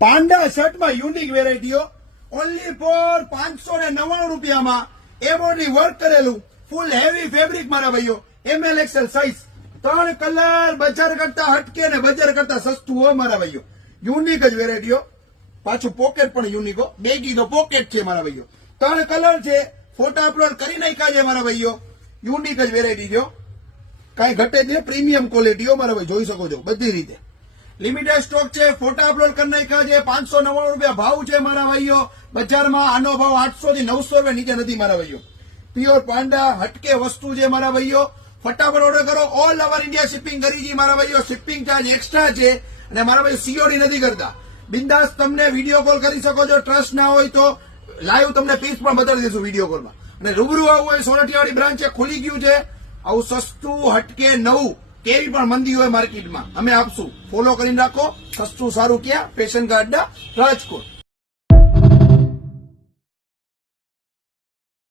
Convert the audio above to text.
Panda શર્ટમાં unique વેરાયટીઓ only for 599 રૂપિયામાં embroidery work કરેલું ફૂલ heavy fabric મારા ભાઈઓ ML XL સાઇઝ 3 કલર બજાર કરતા હટકે ને બજાર કરતા સસ્તું હો મારા ભાઈઓ યુનિક જ વેરાયટીઓ પાછું પોકેટ પણ યુનિક હો બેગી નો પોકેટ છે મારા ભાઈઓ 3 કલર છે ફોટા અપલોડ કરી નાખ્યા છે મારા ભાઈઓ યુનિક જ વેરાયટી છે કઈ ઘટે છે પ્રીમિયમ ક્વોલિટીઓ મારા ભાઈ જોઈ શકો છો બધી રીતે લિમિટેડ સ્ટોક છે ફોટા અપલોડ કરી નાખ્યા છે 599 રૂપિયા ભાવ છે મારા ભાઈઓ બજારમાં આનો ભાવ 800 થી 900 રૂપિયા નીચે નથી મારા ભાઈઓ પ્યોર પાંડા હટકે વસ્તુ છે મારા ભાઈઓ ફટાફટ ઓર્ડર કરો ઓલ ઓવર ઇન્ડિયા શિપિંગ કરી છે મારા ભાઈઓ શિપિંગ ચાર્જ એક્સ્ટ્રા છે અને મારા ભાઈઓ COD નથી કરતા બિંદાસ તમને વિડીયો કોલ કરી શકો છો ટ્રસ્ટ ના હોય તો લાઈવ તમને પીસ પણ બતાવી દઈશું વિડીયો કોલમાં અને રૂબરૂ આવવું હોય સોરઠિયાવાડી બ્રાન્ચ છે ખુલી ગયું છે આવું સસ્તું હટકે નવું કેવી પણ મંદી હોય માર્કેટમાં અમે આપશું ફોલો કરીને રાખો સસ્તું સારું ક્યાં પેશન કા અડ્ડા રાજકોટ